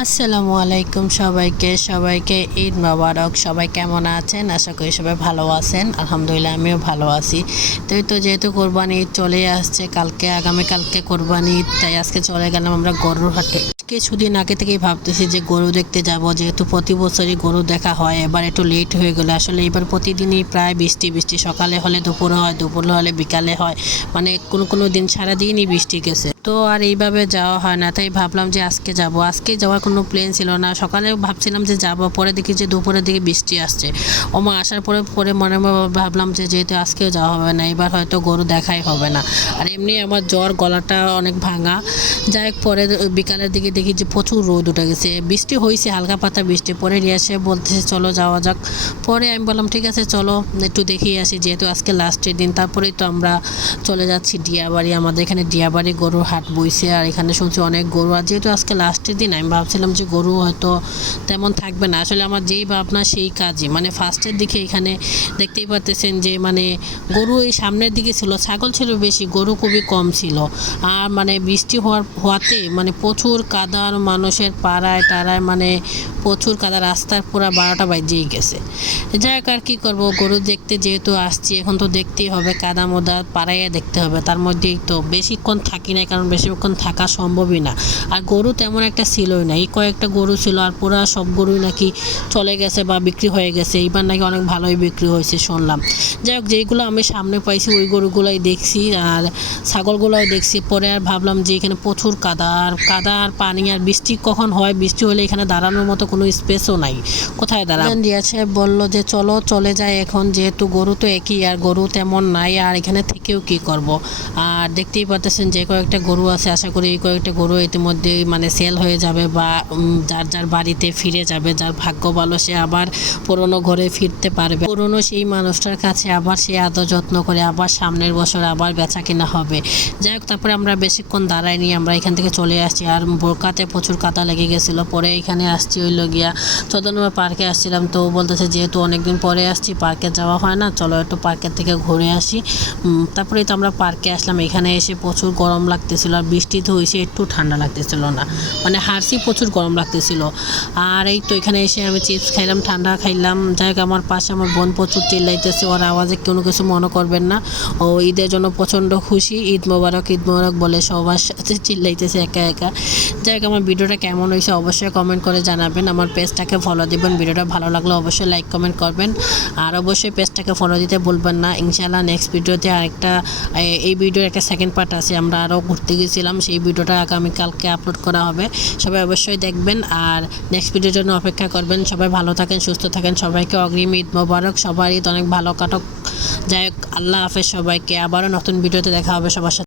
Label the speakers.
Speaker 1: আসসালামু আলাইকুম সবাইকে সবাইকে ঈদ মোবারক। সবাই কেমন আছেন? আশা করি সবাই ভালো আছেন। আলহামদুলিল্লাহ, আমিও ভালো আছি। তো তো যেহেতু কোরবানি ঈদ চলে আসছে, কালকে আগামীকালকে কোরবানি ঈদ, তাই আজকে চলে গেলাম আমরা গরুর হাটে। কিছুদিন আগে থেকেই ভাবতেছি যে গরু দেখতে যাব, যেহেতু প্রতি বছরই গরু দেখা হয়, এবার একটু লেট হয়ে গেলো। আসলে এবার প্রতিদিনই প্রায় বৃষ্টি বৃষ্টি। সকালে হলে দুপুরে হয় দুপুরে হলে বিকালে হয়। মানে কোনো কোনো দিন সারাদিনই বৃষ্টি গেছে। তো আর এইভাবে যাওয়া হয় না, তাই ভাবলাম যে আজকে যাব। আজকে যাওয়ার কোনো প্লেন ছিল না। সকালে ভাবছিলাম যে যাব, পরে দেখি যে দুপুরের দিকে বৃষ্টি আসছে। ও মা আসার পরে পরে মনে ভাবলাম যে যেহেতু আজকেও যাওয়া হবে না, এবার হয়তো গরু দেখাই হবে না। আর এমনি আমার জ্বর, গলাটা অনেক ভাঙা। যাই পরে বিকালের দিকে দেখি যে প্রচুর রোদ উঠে গেছে। বৃষ্টি হয়েছে হালকা পাতা বৃষ্টি। পরে এসে বলতেছে, চলো যাওয়া যাক। পরে আমি বললাম, ঠিক আছে, চলো, একটু দেখিয়ে আসি। যেহেতু আজকে লাস্টের দিন, তারপরেই তো আমরা চলে যাচ্ছি। ডিয়াবাড়ি, আমাদের এখানে ডিয়াবাড়ি গরুর হাট বইছে আর এখানে শুনছি অনেক গরু। আর যেহেতু আজকে লাস্টের দিন, আমি ভাবছিলাম যে গরু হয়তো তেমন থাকবে না। আসলে আমার যেই ভাবনা, সেই কাজই। মানে ফার্স্টের দিকে এখানে দেখতেই পাচ্তেছেন যে মানে গরু এই সামনের দিকে ছিল, ছাগল ছিল বেশি, গরু খুবই কম ছিল। আর মানে বৃষ্টি হওয়ার, হওয়াতে মানে প্রচুর কাদার মানুষের পাড়ায়, টাড়ায় মানে প্রচুর কাদা, রাস্তার পুরো বারোটা বাজিয়েই গেছে। যাই হোক আর কী করব, গরু দেখতে যেহেতু আসছি, এখন তো দেখতেই হবে, কাদা মোদা পাড়াইয়া দেখতে হবে। তার মধ্যেই তো বেশিক্ষণ থাকি না কারণ বেশিক্ষণ থাকা সম্ভবই না। আর গরু তেমন একটা ছিলই না। এই কয়েকটা গরু ছিল আর পুরা সব গরুই নাকি চলে গেছে বা বিক্রি হয়ে গেছে। এইবার নাকি অনেক ভালোই বিক্রি হয়েছে শুনলাম। যাই হোক, যেইগুলো আমি সামনে পাইছি ওই গরুগুলোই দেখছি আর ছাগলগুলোও দেখছি। পরে আর ভাবলাম যে এখানে প্রচুর কাদা। আর কাদা আর পানি আর বৃষ্টি কখন হয়? বৃষ্টি হলে এখানে দাঁড়ানোর মতো কোনো স্পেসও নাই। কোথায় দাঁড়া দিয়েছে বলল যে চলো, চলে যায় এখন। যেহেতু গরু তো একই, আর গরু তেমন নাই। আর এখানে থেকেও কি করব? আর দেখতেই পাচ্ছেন যে কয়েকটা গরু আছে আশা করি এই কয়েকটা গরু ইতিমধ্যেই মানে সেল হয়ে যাবে বা যার যার বাড়িতে ফিরে যাবে যার ভাগ্য ভালো সে আবার পুরনো ঘরে ফিরতে পারবে। পুরনো সেই মানুষটার কাছে আবার সে আদর যত্ন করে আবার সামনের বছর আবার বেচা কিনা হবে। যাই হোক তারপরে আমরা বেশিক্ষণ দাঁড়াই দাঁড়াইনি আমরা এখান থেকে চলে আসছি। আর বোরকাতে প্রচুর কাদা লেগে গেছিল পরে এখানে আসছি ওই গিয়া চোদ্দ নম্বর পার্কে আসছিলাম। তো বলতেছে যেহেতু অনেকদিন পরে আসছি পার্কে যাওয়া হয় না চলো একটু পার্কের থেকে ঘুরে আসি। উম, তারপরেই তো আমরা পার্কে আসলাম। এখানে এসে প্রচুর গরম লাগতেছিল আর বৃষ্টি তো হয়েছে, একটু ঠান্ডা লাগতেছিল না। মানে হারসি প্রচুর গরম লাগতেছিল। আর এই তো এখানে এসে আমি চিপস খাইলাম, ঠান্ডা খাইলাম। যাই আমার পাশে আমার বোন প্রচুর চিল্লাইতেছে, ওর আওয়াজে কোনো কিছু মনে করবেন না। ও ঈদের জন্য প্রচণ্ড খুশি, ঈদ মোবারক ঈদ মোবারক বলে সবার সাথে চিল্লাইতেছে একা একা। যাই আমার ভিডিওটা কেমন হয়েছে অবশ্যই কমেন্ট করে জানাবেন। আমার পেজটাকে ফলো দিবেন, ভিডিওটা ভালো লাগলে অবশ্যই লাইক কমেন্ট করবেন। আর অবশ্যই পেজটাকে ফলো দিতে ভুলবেন না। ইনশাআল্লাহ নেক্সট ভিডিওতে আরেকটা এই ভিডিওর একটা সেকেন্ড পার্ট আছে, আমরা আরও ঘুরতে গেছিলাম, সেই ভিডিওটা আগামীকালকে আপলোড করা হবে। সবাই অবশ্যই দেখবেন আর নেক্সট ভিডিওর জন্য অপেক্ষা করবেন। সবাই ভালো থাকেন, সুস্থ থাকেন। সবাইকে অগ্রিম ঈদ মোবারক। সবারই অনেক ভালো কাটক। যাই হোক, আল্লাহ হাফেজ সবাইকে। আবারও নতুন ভিডিওতে দেখা হবে সবার সাথে।